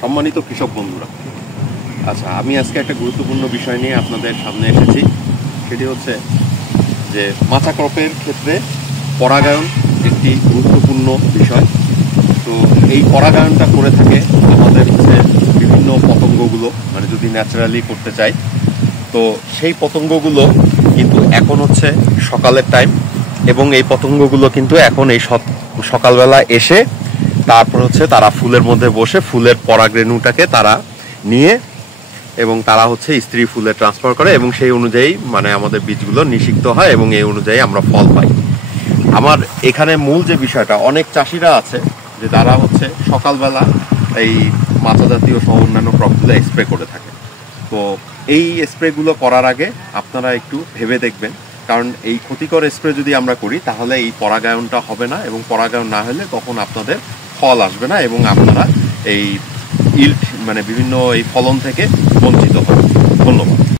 সম্মানিত কৃষক বন্ধুরা, আচ্ছা, আমি আজকে একটা গুরুত্বপূর্ণ বিষয় নিয়ে আপনাদের সামনে এসেছি। সেটি হচ্ছে যে মাচা ক্রপের ক্ষেত্রে পরাগায়ন একটি গুরুত্বপূর্ণ বিষয়। তো এই পরাগায়নটা করে থাকে আমাদের হচ্ছে বিভিন্ন পতঙ্গগুলো, মানে যদি ন্যাচারালি করতে চাই তো সেই পতঙ্গগুলো কিন্তু এখন হচ্ছে সকালের টাইম, এবং এই পতঙ্গগুলো কিন্তু এখন এই সকালবেলা এসে তারপর হচ্ছে তারা ফুলের মধ্যে বসে ফুলের পরাগরেণুটাকে তারা নিয়ে এবং তারা হচ্ছে স্ত্রী ফুলে ট্রান্সফার করে, এবং সেই অনুযায়ী মানে আমাদের বীজগুলো নিষিক্ত হয় এবং এই অনুযায়ী আমরা ফল পাই। আমার এখানে মূল যে বিষয়টা, অনেক চাষিরা আছে যে তারা হচ্ছে সকালবেলা এই মাচা জাতীয় সহ অন্যান্য ক্রপগুলো স্প্রে করে থাকে। তো এই স্প্রেগুলো করার আগে আপনারা একটু ভেবে দেখবেন, কারণ এই ক্ষতিকর স্প্রে যদি আমরা করি তাহলে এই পরাগায়নটা হবে না, এবং পরাগায়ন না হলে তখন আপনাদের ফল আসবে না এবং আপনারা এই ইল্ড মানে বিভিন্ন এই ফলন থেকে বঞ্চিত হবেন। ধন্যবাদ।